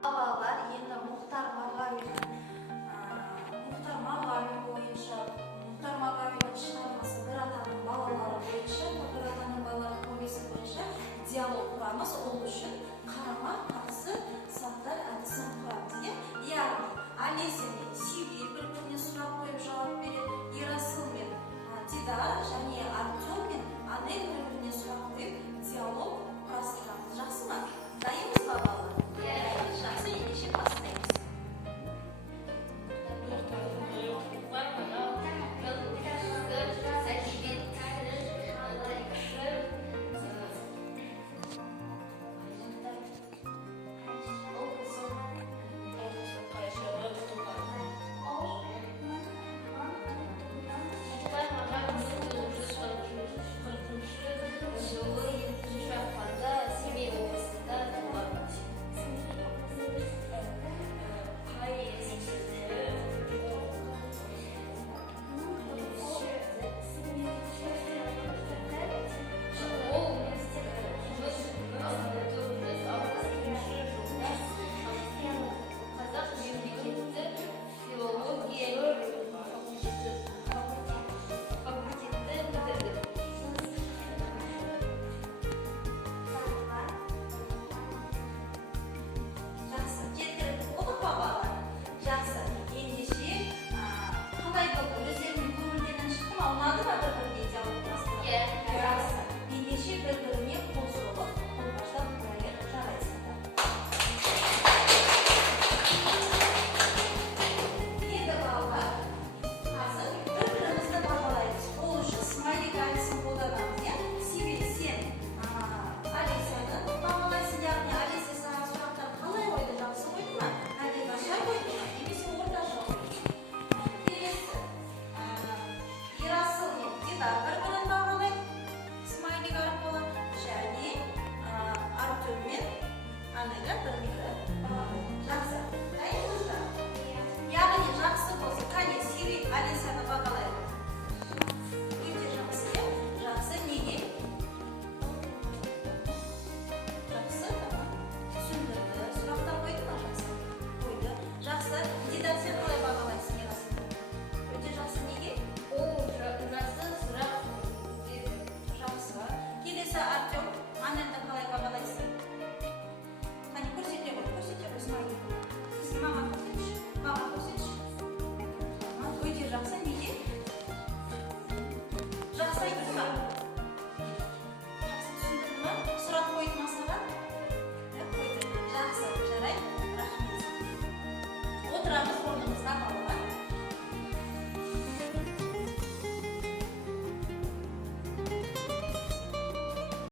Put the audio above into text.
Балалар енді Мұхтар Мағауин бойынша, Мұхтар Мағауиннің шығармасы «Бір атаның балалары» бойынша, «Бір атаның балалары» повесі бойынша диалог құрамыз. Ол үшін қарама-қарсы сандар әдісін құрамыз. Яғни Олеся мен Сибирь бір-біріне сұрақ қойып жауап береді, Ерасыл мен Дидар және Артем мен Анель бір-біріне сұрақ қойып диалог құрастырамыз. Жақсы ма? Дайынбыз ба балалар? Жақсы, ендеше бастаймыз. Отырамыз орнымызға.